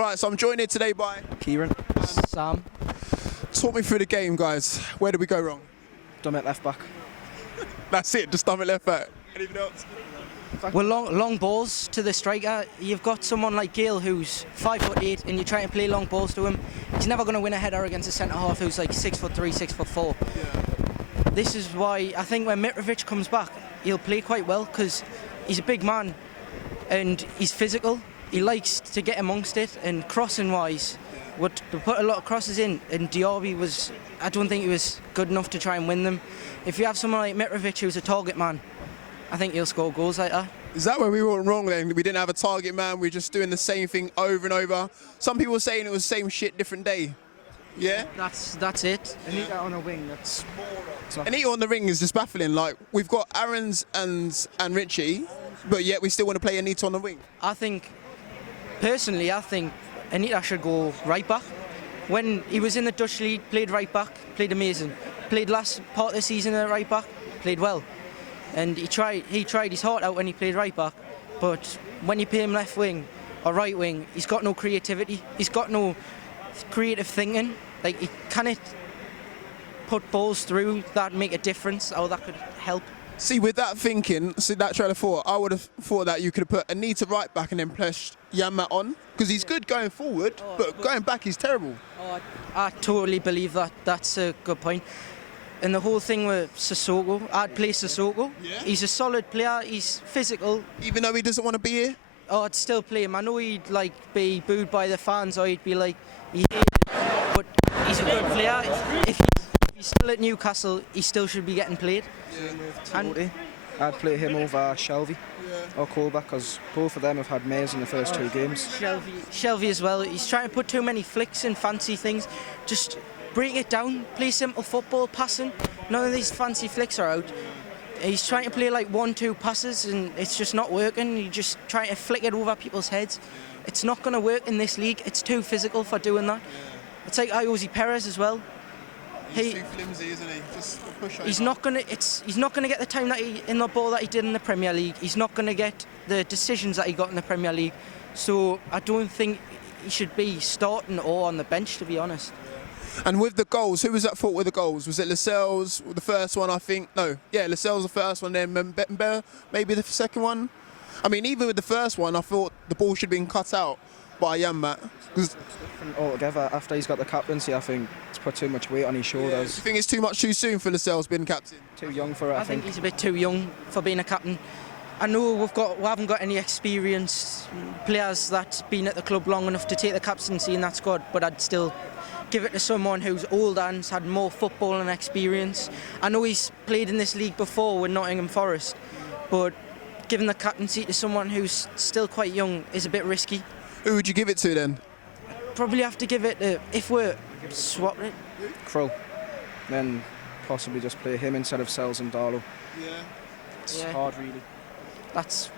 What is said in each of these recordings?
Right, so I'm joined here today by Kierons Sam. Talk me through the game, guys. Where did we go wrong? Dumb it left back. That's it, just dumb it left back. Anything else? Well, long balls to the striker. You've got someone like Gale who's 5'8", and you're trying to play long balls to him. He's never going to win a header against a centre half who's like 6'3", 6'4". Yeah. This is why I think when Mitrovic comes back, he'll play quite well because he's a big man and he's physical. He likes to get amongst it, and crossing wise, would put a lot of crosses in. And Diaby I don't think he was good enough to try and win them. If you have someone like Mitrovic who's a target man, I think he'll score goals like that. Is that where we went wrong then? We didn't have a target man, we were just doing the same thing over and over. Some people were saying it was same shit, different day. Yeah? That's it. Anita on a wing, that's... Anita on the ring is just baffling. Like, we've got Aarons and Richie, but yet we still want to play Anita on the wing. Personally, I think Anita should go right back. When he was in the Dutch league, played right back, played amazing. Played last part of the season at right back, played well. And he tried his heart out when he played right back, but when you play him left wing or right wing, he's got no creativity. He's got no creative thinking. Like, he cannot put balls through that make a difference, or that could help. See, with that thinking, that trail of thought, I would have thought that you could have put Anita right back and then pressed Yanmat on, because he's good going forward, but going back he's terrible. I totally believe that. That's a good point. And the whole thing with Sissoko, I'd play Sissoko. Yeah. He's a solid player, he's physical. Even though he doesn't want to be here? Oh, I'd still play him. I know he'd be booed by the fans, or he'd be like, he hated it, but he's a good player. If he's still at Newcastle, he still should be getting played. Yeah. And I'd play him over Shelby or Colback, because both of them have had mares in the first 2 games. Shelby as well. He's trying to put too many flicks and fancy things. Just break it down, play simple football, passing. None of these fancy flicks are out. He's trying to play like 1-2 passes, and it's just not working. You're just trying to flick it over people's heads. It's not going to work in this league. It's too physical for doing that. It's like Jose Perez as well. He's too flimsy, isn't he? Just push over. He's not going to get the time that in the ball that he did in the Premier League. He's not going to get the decisions that he got in the Premier League. So I don't think he should be starting or on the bench, to be honest. And with the goals, who was at fault with the goals? Was it Lascelles, the first one, I think? No, yeah, Lascelles the first one, then Mbembe, maybe the second one? I mean, even with the first one, I thought the ball should have been cut out by Yanmat. It's different altogether. After he's got the captaincy, I think it's put too much weight on his shoulders. Yeah. Do you think it's too much too soon for Lascelles being captain? Too young for it, I think he's a bit too young for being a captain. I know we haven't got any experienced players that's been at the club long enough to take the captaincy in that squad, but I'd still give it to someone who's older and has had more football and experience. I know he's played in this league before with Nottingham Forest, but giving the captaincy to someone who's still quite young is a bit risky. Who would you give it to then? Probably have to give it to, if we're swapping it, Crow. Then possibly just play him instead of Sells and Darlow. Yeah. It's hard, really. That's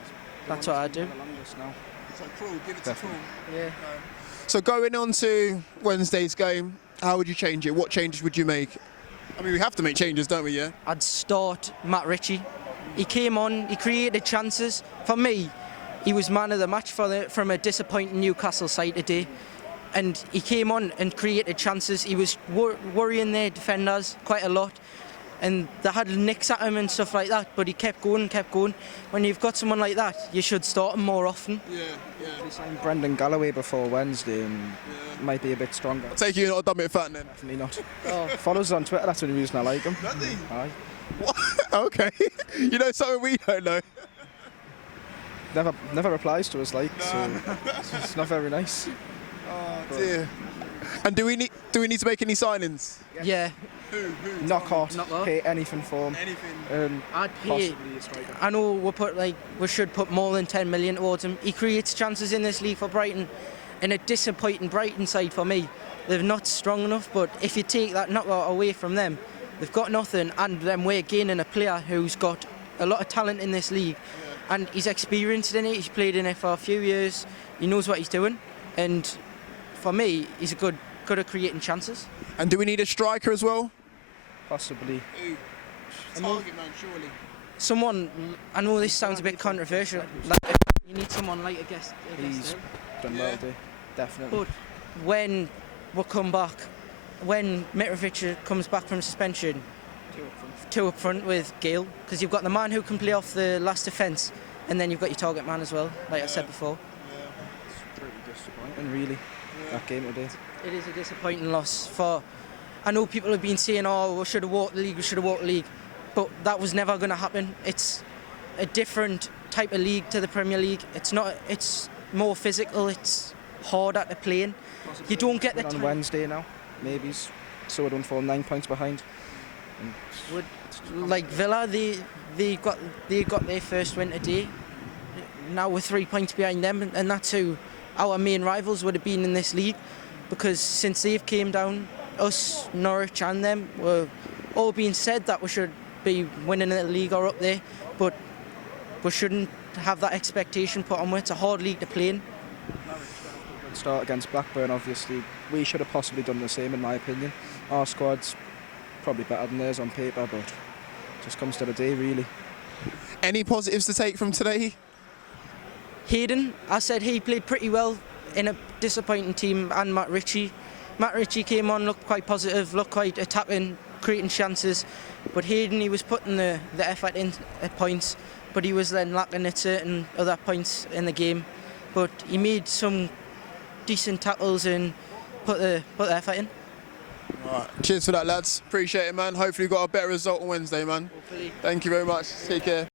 what I do. It's like Crow, give it to Crow. Yeah. So going on to Wednesday's game, how would you change it? What changes would you make? I mean, we have to make changes, don't we, yeah? I'd start Matt Ritchie. He came on, he created chances. For me, he was man of the match from a disappointing Newcastle side today. And he came on and created chances. He was worrying their defenders quite a lot. And they had nicks at him and stuff like that, but he kept going. When you've got someone like that, you should start him more often. Yeah. We signed Brendan Galloway before Wednesday, and might be a bit stronger. I'll take you not a dumb bit fat then. Definitely not. Follow us on Twitter, that's the only reason I like him. Nothing. Aye. What? Okay. You know something we don't know? Never replies to us, so it's not very nice. Oh dear. And do we need to make any signings? Yeah. Who? Knockout. Pay anything for him. Anything. I'd pay. Possibly a striker. I know we should put more than 10 million towards him. He creates chances in this league for Brighton, and a disappointing Brighton side for me. They're not strong enough, but if you take that knockout away from them, they've got nothing, and then we're gaining a player who's got a lot of talent in this league, and he's experienced in it. He's played in it for a few years. He knows what he's doing, and for me, he's good at creating chances. And do we need a striker as well? Possibly. Who? Target man, surely. Someone, I know this sounds a bit controversial, like, you need someone like a guest. He's done well there. Definitely. But when we come back, when Mitrovic comes back from suspension, two up front with Gale, because you've got the man who can play off the last defence, and then you've got your target man as well, like I said before. It's pretty disappointing, really, that game today. It is a disappointing loss for. I know people have been saying, "Oh, we should have walked the league. We should have walked the league," but that was never going to happen. It's a different type of league to the Premier League. It's not. It's more physical. It's harder to play in. You don't get the on time. Wednesday now. Maybe so. I don't fall 9 points behind. Like Villa, they got their first win today. Now we're 3 points behind them, and that's who our main rivals would have been in this league, because since they've came down, us, Norwich and them were all being said that we should be winning the league or up there, but we shouldn't have that expectation put on. It's a hard league to play in. Start against Blackburn, obviously. We should have possibly done the same, in my opinion. Our squad's probably better than theirs on paper, but it just comes to the day, really. Any positives to take from today? Hayden, I said he played pretty well in a disappointing team, and Matt Ritchie. Matt Ritchie came on, looked quite positive, looked quite attacking, creating chances, but Hayden, he was putting the effort in at points, but he was then lacking at certain other points in the game. But he made some decent tackles and put the effort in. Right. Cheers for that, lads. Appreciate it, man. Hopefully you got a better result on Wednesday, man. Hopefully. Thank you very much. Take care.